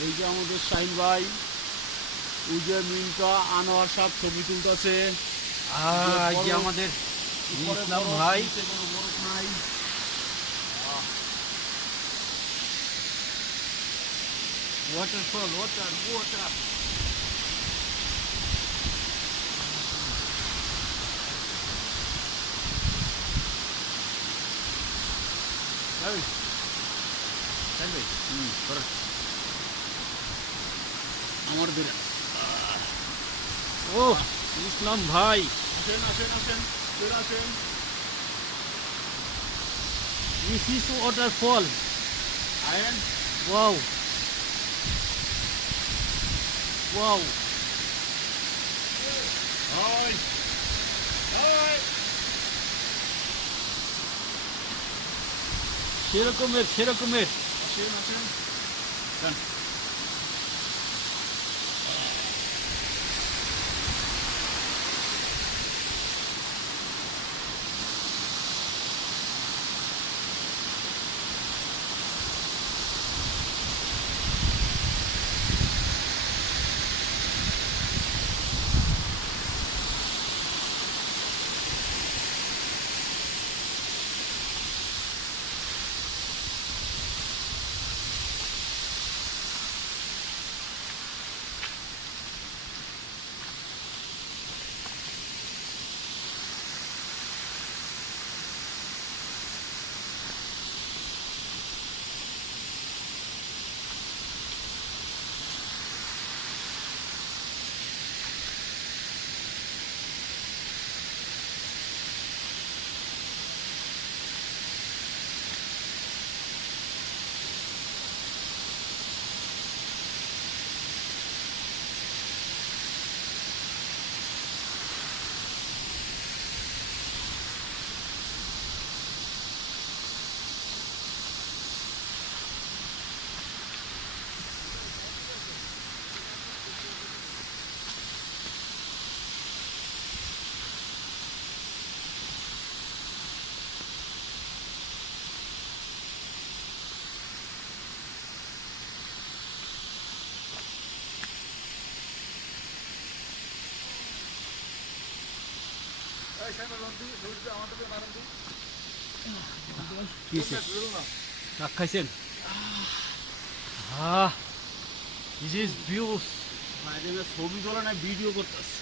এই যে আমাদের শাহিন ভাই, ওই যে মিন্টা আনোয়ার সাহেব ছবি তুলতেছে। এই যে আমাদের ইসলাম ভাই। কোনো বরফ নাই। Waterfall, water water. আমার বেড়ে ও ইসলাম ভাই, আসেন আসেন আসেন, চলে আসেন। This is waterfall. আয়েন। Wow wow. Hi hi. সেরকমের সেরকমের। আসেন আসেন। শাক খাইছেন? This is views. বাইরে ছবি তোলা না ভিডিও করতেছে।